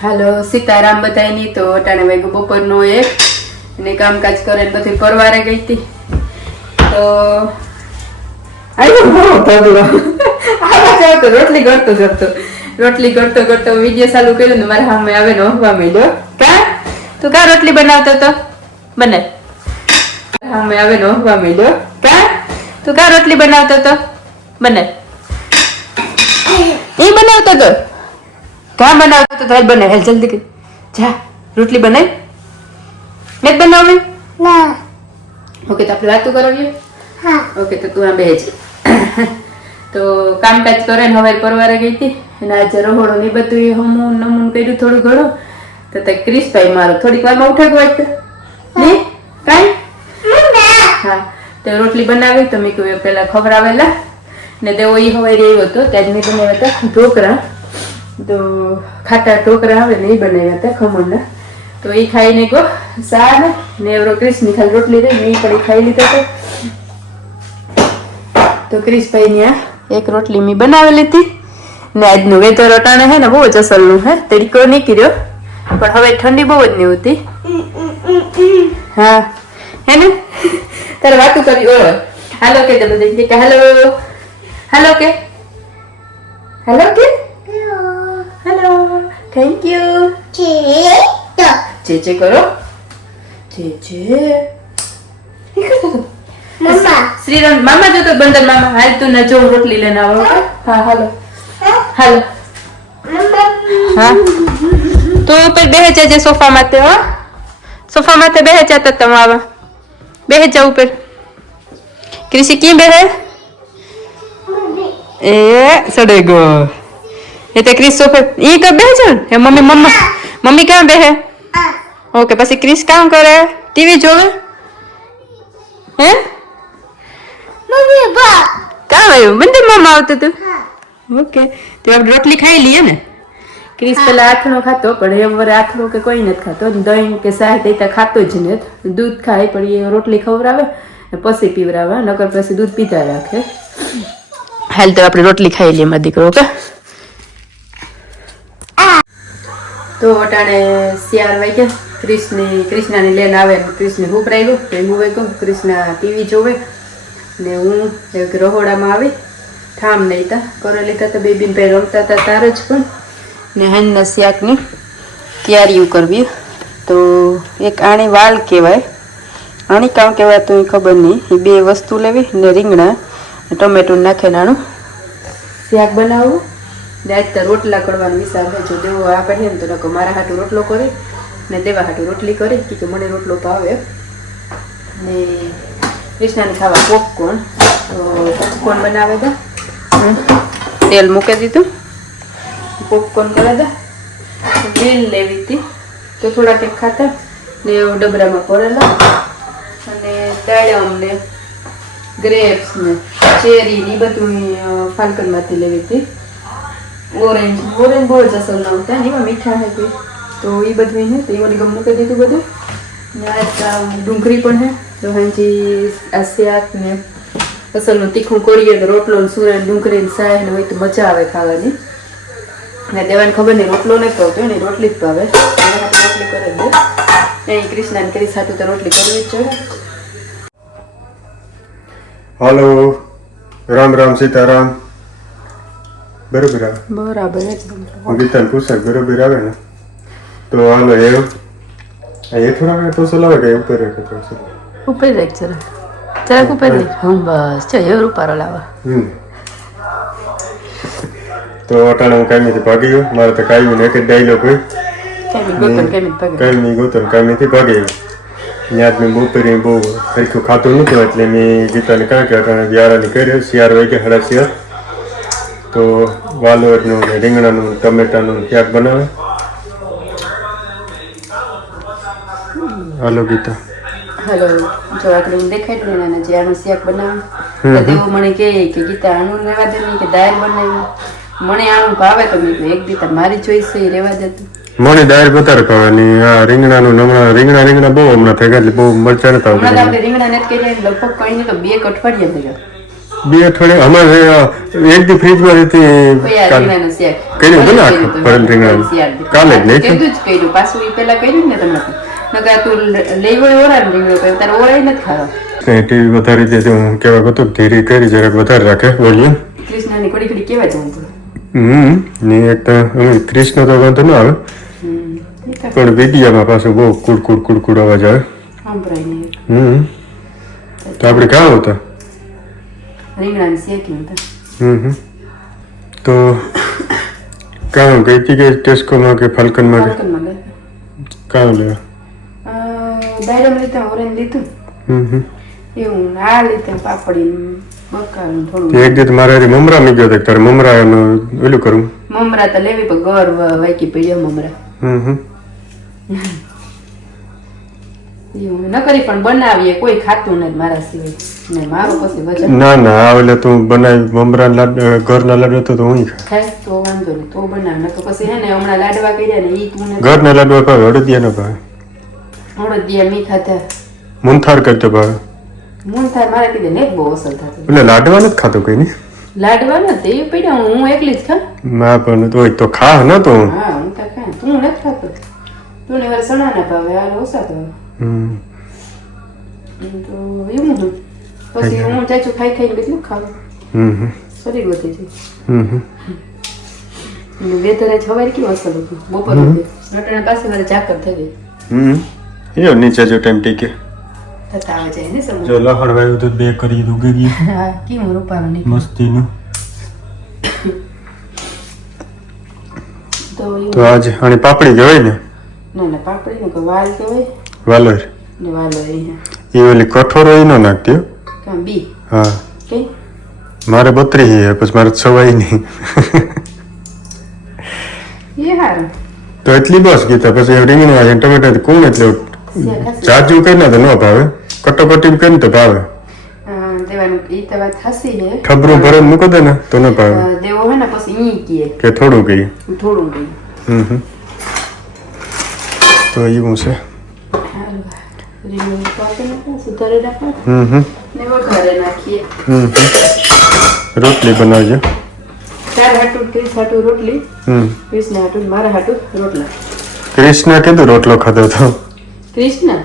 હાલો સીતારામ બધાયની તો અટાણે વાગ્યું બપોરનો 1 અને કામકાજ કરે બધી પરવારે ગઈ હતી તો રોટલી કરતો વિડીયો ચાલુ કર્યો ને મારા સામે આવે ને હવા મળ્યો કા તું કા રોટલી બનાવતો તો બને સામે આવે ને હવા મળ્યો કા તું કા રોટલી બનાવતો તો બને એ બનાવતો તો क्या बनाओ तो बने हेल जल्दी कर जा रोटली बनाई मैं बनाऊं ना ओके तो આપણે વાતો કરાવીએ હા ઓકે તો તું આ બેજ તો કામકાજ કરે ને હવે પરવારે ગઈ હતી અને આજે રહોડો ને બધું હમું નમુન કર્યું થોડું ઘણું તો તે ક્રિશભાઈ મારો થોડીક વારમાં ઉઠાડવો હોય ને કાઈ હા તો રોટલી બનાવી તો મેં કહ્યું પેલા ખવડાવેલા ને દેવો ઈ હવે રહ્યો હતો ત્યાં મેં બનાવ્યા હતા ઢોકળા તો ખાટા ઢોકળા આવે ને એ બનાવ્યા હતા ખમણના તો એ ખાઈને ગયો શાક ને એવરો ક્રિશની ખાલી રોટલી રહી ને એ પણ ખાઈ લીધો હતો તો ક્રિશભાઈ ની એક રોટલી મેં બનાવેલી હતી ને આજનું વેધર અટાણે હે ને બહુ જ અસલનું હે તડકો નીકળ્યો પણ હવે ઠંડી બહુ જ નહીં હોતી હા હે ને તારે વાતું કરી ઓળો હાલો કે તો બધું કે હાલો હાલો કે હાલો કે हेलो थैंक यू चे करो चे मामा श्रीराम मामा जो तो बंदर मामा हाल तू न जो रोटली लेना आओ हाँ हेलो हेलो हाँ तो ऊपर बेह जाजे सोफा माते हो सोफा माते बेह जाता तुम आवा बेह जा ऊपर कृषि क्यों बेह ए सड़ेगो ये तो क्रिस सोफे ये कब बेह जा ये मम्मी कहाँ बेहे ओके પછી ક્રિસ કામ કરે ટીવી જોવે હે મમ્મી બા કામ આવ્યો બંદર મામા આવતો તો ઓકે તો આપણે રોટલી ખાઈ લઈએ ને ક્રિસ પેલા આથણો ખાતો પણ એ વરે આથણો કે કોઈ નથી ખાતો દહીં કે શાક તે ખાતો જ નથી દૂધ ખાય પણ એ રોટલી ખવડાવે ને પછી પીવરાવે નકર પછી દૂધ પીતા રાખે હાલ તો આપણે રોટલી ખાઈ લઈએ મારા દીકરો ઓકે તો અટાણે 4 વાગ્યા કૃષ્ણાને લઈને આવે કૃષ્ણ હુપરાયું તો હું ગયો કૃષ્ણ ટીવી જોવે ને હું એક રહોડામાં આવી ઠામ નહીં તા કરે લીધા તો બેબીને ભાઈ રમતા હતા તાર જ પણ ને હાંજના શાકની તૈયારીઓ કરવી તો એક આણી વાલ કહેવાય આણી કામ કહેવાય તો ખબર નહીં એ બે વસ્તુ લેવી ને રીંગણા ટમેટું નાખે નાનું શાક બનાવવું આજ તો રોટલા કરવાનો વિચાર છે જો દેવો આ કહે ને તો નકો મારા હાટું રોટલો કરે ને દેવા હાટું રોટલી કરે કે મને રોટલો ભાવે ને કૃષ્ણાને ખાવા પોપકોર્ન તો પોપકોર્ન બનાવે દા તેલ મૂકી દીધું પોપકોર્ન કરે દા બેલ લેવી હતી તો થોડા કંઈક ખાતા ને ડબરામાં ભરેલા અને દાડમ ને ગ્રેપ્સ ને ચેરી ને બધું ફાલ્કનમાંથી લેવી હતી ઓરેન્જ બહુ જ અસર ના હોતા એમાં મીઠા હે તો એ બધું હે તો એ મને ગમ મૂકી દીધું બધું ને આ ડુંગળી પણ હે તો હાજી આ શાક ને અસલનું તીખું કરીએ તો રોટલો ને સુરણ ડુંગળી ને સાય ને હોય તો મજા આવે ખાવાની ને દેવાને ખબર નહીં રોટલો નથી ભાવતો ને રોટલી જ ભાવે રોટલી કરે દે અહીં કૃષ્ણાને કરી સાથે તો રોટલી કરવી જ જોઈએ हेलो राम राम सीताराम बराबर બરાબર गीता पूछा बराबर आवे ना तो हालो ये थोड़ा तो चलावे के ऊपर रखे तो ઉપર રાખ જરાક ઉપર રાખ હમ બસ ચાલ ઉપર લાવા તો અટાણે હું કાઈ નથી ભાગી ગયો મારે તો કાઈ ને એક ડાયલોગ હોય કાઈ નહીં ગોતન કાઈ નથી ભાગી ગયો યાદ મેં બપોરે બહુ હરખું ખાતું નહોતું એટલે મેં ગીતાને કાંઈ કે અટાણે 11 કર્યો 4 વાગે 4:30 તો વાલોરનું ને રીંગણાનું ટમેટાનું શાક બનાવે હાલો ગીતા હેલો જો આપણે દેખાય ને નાના જે આનું શાક બનાવે તો દેવું મને કહે કે ગીતા આનું રહેવા દે નહીં કે દાળ બનાવી મને આનું ભાવે તો મેં એક દીતા મારી ચોઈસ છે એ રહેવા દેતું મને દાળ વધારે ખાવાની આ રીંગણાનું રીંગણા બહુ હમણાં થઈ ગયા એટલે બહુ મરચા નતા આપણે રીંગણા નથી કર્યા લગભગ કઈ નહીં તો 2 અઠવાડિયા થઈ ગયા 2 અઠવાડિયા અમારે એક દી ફ્રીજમાં હતી કયા રીંગણાનું શાક કર્યું હતું ને આખું ભરેલ રીંગણાનું કાલે જ નહીં કીધું જ કર્યું પાછું ઈ પેલા કર્યું ને તમને નકર તું લઈ ગયો ઓરા રીંગણો કર્યો તારે ઓરાય નથી ખાવા ટીવી વધારી દે હું કેવા ગતું ધીરે કરી જરાક વધારે રાખે વોલ્યુમ કૃષ્ણની કડી કડી કેવા જવું પડે ને એક તો કૃષ્ણ તો વાંધો ના આવે પણ વિડીયામાં પાછું બહુ કુડ અવાજ આવે સાંભળાય નહીં તો આપણે ક્યાં હતા રીંગણાની શેકી હતા તો કાં ગઈ હતી કે ટેસ્કોમાં કે ફાલ્કનમાં કે કાં લેવા દાયરામાં લીધા ઓરેન્જ લીધું એવું આ લીધા પાપડી બકાનું થોડું એક દિવસ મારે મમરા મી ગયો તારે મમરા એનું ઓલું કરું મમરા તો લેવી પણ ગોર વાકી પડ્યો મમરા એવું ન કરી પણ બનાવીએ કોઈ ખાતું નથી મારા સિવાય ને મારું પછી વજન ના એટલે તું બનાવી મમરા ઘરના લાડવા તો હું ખાય તો વાંધો નહીં તો બનાવ નકર પછી હે ને હમણાં લાડવા કર્યા ને ઈ તું ઘરના લાડવા ભાવે અડદિયા નો ભાવે અડદિયા મી ખાતા મુંથાર કરતો ભાવે મુંથાર મારે કીધે ને બહુ અસર થતું એટલે લાડવા નથી ખાતો કોઈ નહીં લાડવા નથી પડ્યા હું એકલી જ ખા ના પણ તો ખા ન તો હા હું તો ખા તું નથી ખાતો તું ને વાર સણા ના ભાવે આ ઓછા ભાવે તો એવું હતું પછી હું ચાચું ખાઈ કેટલું ખાવું શરીર વધે છે વેધર છવાય કેવું અસર હતું બપોર રટાણા પાસે મારે ચાકર થઈ ગઈ નીચે જો ટાઈમ ટીકે થતા આવે જાય ને સમજ જો લહણ વાયું તો બે કરી દુગે ગઈ હા કેવું રૂપાનું નહીં મસ્તીનું તો તો આજ આની પાપડી કહેવાય ને ના પાપડી ને વાલ કહેવાય વાલોર ને વાલો એ ઓલી કઠોરો એ નો નાખતી કાં બી હા કે મારે 32 હે પછી મારે સવાય નહીં એ હારું તો એટલી બસ ગીતા પછી રીંગણા અને ટમેટા કોણ એટલે જાજુ કરીને તો ન ભાવે કટોકટી કરીને તો ભાવે દેવાનું ઈ તો વાત હસી હે ખબરું ભરે મૂકો દે ને તો ન ભાવે દેવો હે ને પછી ઈ કીએ કે થોડું કઈ થોડું કઈ તો એવું છે રીંગણ પાકે નાખો સુધારે રાખો ને વઘારે નાખીએ રોટલી બનાવજો તાર હાટું ક્રિસ હાટું રોટલી ક્રિસના હાટું મારા હાટું રોટલા કૃષ્ણ કીધું રોટલો ખાધો તો કૃષ્ણ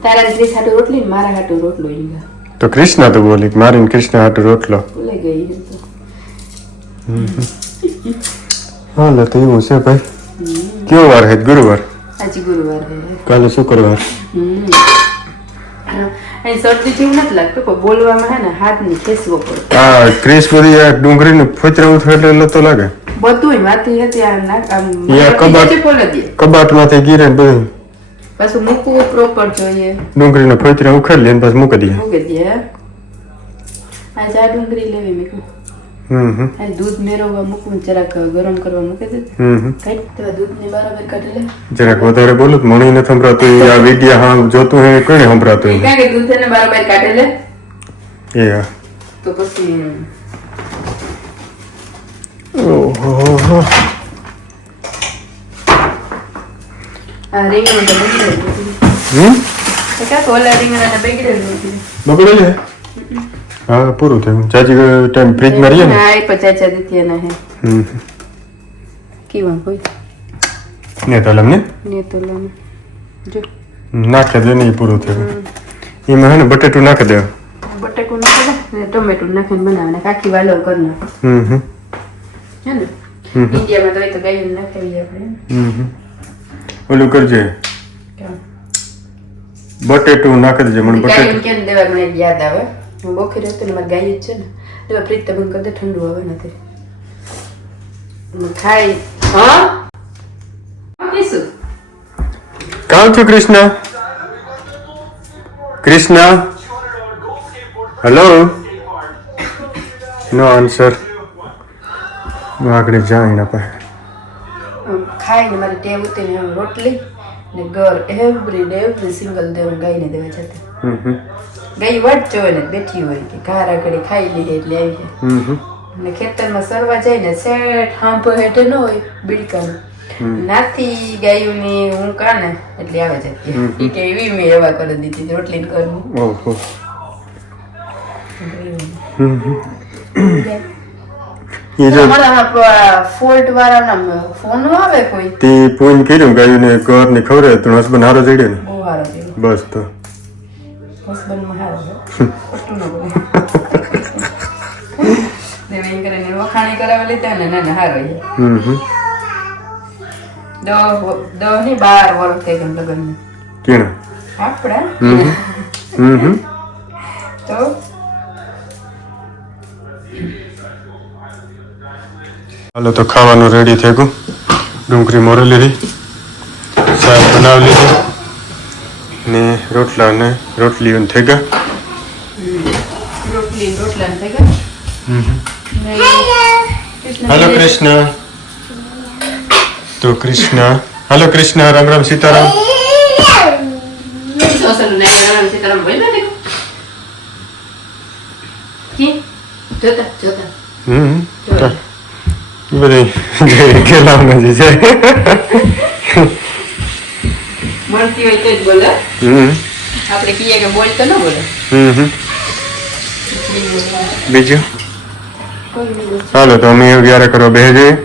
તારા ક્રિસ હાટું રોટલી ને મારા હાટું રોટલો ઈંગા તો કૃષ્ણ તો બોલી મારી કૃષ્ણ હાટું રોટલો ભૂલે ગઈ એમ તો હાલે તો એવું છે ભાઈ કયો વાર હે ગુરુવાર આજે ગુરુવાર હે કાલે શુક્રવાર અહીં શરદી જેવું નથી લાગતું પણ બોલવામાં હે ને હાથ ની ખેસવો પડે હા ક્રિસ બધી આ ડુંગળી નું ફોતરા ઉઠે એટલે નતો લાગે બધું વાતી હતી આ નાક આમ કબાટ માંથી ગીરે બધું પાછું મૂકવું પ્રોપર જોઈએ ડુંગળી નો ફોતરા ઉખાડી લે પછી મૂકી દે આજે આ ડુંગળી લેવી મેં આ દૂધ મેળવવા મૂકવું જરાક ગરમ કરવા મૂકી દે કઈ તો દૂધ ને બરાબર કાઢી લે જરાક વધારે બોલું મણી ને સંભળાતું આ વિડિયા હા જોતું હે કોને સંભળાતું કારણ કે દૂધ ને બરાબર કાઢી લે એ હા તો પછી ઓહો આ રીંગણ તો બગડે તો કા ઓલા રીંગણ ને બગડે બગડે લે હા પૂરું થયું ચાચી ટાઈમ ફ્રીજ માં રહીએ ને હા એ પચાચા દીધી ના હે કેવા કોઈ ને તો લમને ને તો લમ જો નાખે દે ને પૂરું થયું એમાં હે ને બટેટું નાખી દે બટેકું નાખી દે ને ટમેટું નાખીને બનાવવાના કાકી વાલો કરી નાખ હે ને ઇન્ડિયામાં તો એ તો ગાયું નાખી આપણે ઓલું કરજે બટેટું નાખી દેજે મને ગાયું કેમ દેવા મને યાદ આવે હું બોખી રહેતો ને મારી ગાય જ છે ને દેવા ફ્રીજ તો બંધ કરી દે ઠંડુ આવે નથી ખાઈ હા કીશું કામ છું કૃષ્ણ હેલો નો આન્સર આગળ જાય ના પાસે ખાઈને મારી ટેવ ઉતરી રોટલી ને ગર એવરી સિંગલ ડે હું ગાયને દેવા જતી ગાય વાટ જોવે ને બેઠી હોય કે ઘાર આગળ ખાઈ લીધે એટલે આવી જાય ને ખેતરમાં સરવા જાય ને સેટ હાંભો હેઠે ન હોય બીડકાનું નાથી ગાયુંની હું કાને એટલે આવે છે ઈ કે એવી મેં એવા કરી દીધી રોટલી કરવું ઓહો એ જો ફોલ્ટ વાળા ફોન આવે કોઈ તે ફોન કર્યું ગાયું ને ઘર ને ખબર તો હસબન્ડ હારો ચડ્યો ને બહુ સારો છે બસ તો હસબન્ડમાં સારો છે ખોટું ન બોલે દેવેન કરીને વખાણી કરાવેલી ત્યાં ને ના હારો છે દહ ની 12 વર્ષ થઈ ગયા લગ્ન કેણ આપડા તો હાલો તો ખાવાનું રેડી થઈ ગયું ડુંગળી મોરી લીધી શાક બનાવી લીધું ને રોટલા ને રોટલી થઈ ગયા રોટલા થઈ ગયા હાલો કૃષ્ણ તો કૃષ્ણ હાલો કૃષ્ણ રામ રામ સીતારામ બધી ગેલામાં જે છે મળતી હોય તો જ બોલે આપણે કહીએ કે બોલ તો ન બોલે બીજું હાલો તો અમે 11 કરો બે જોઈએ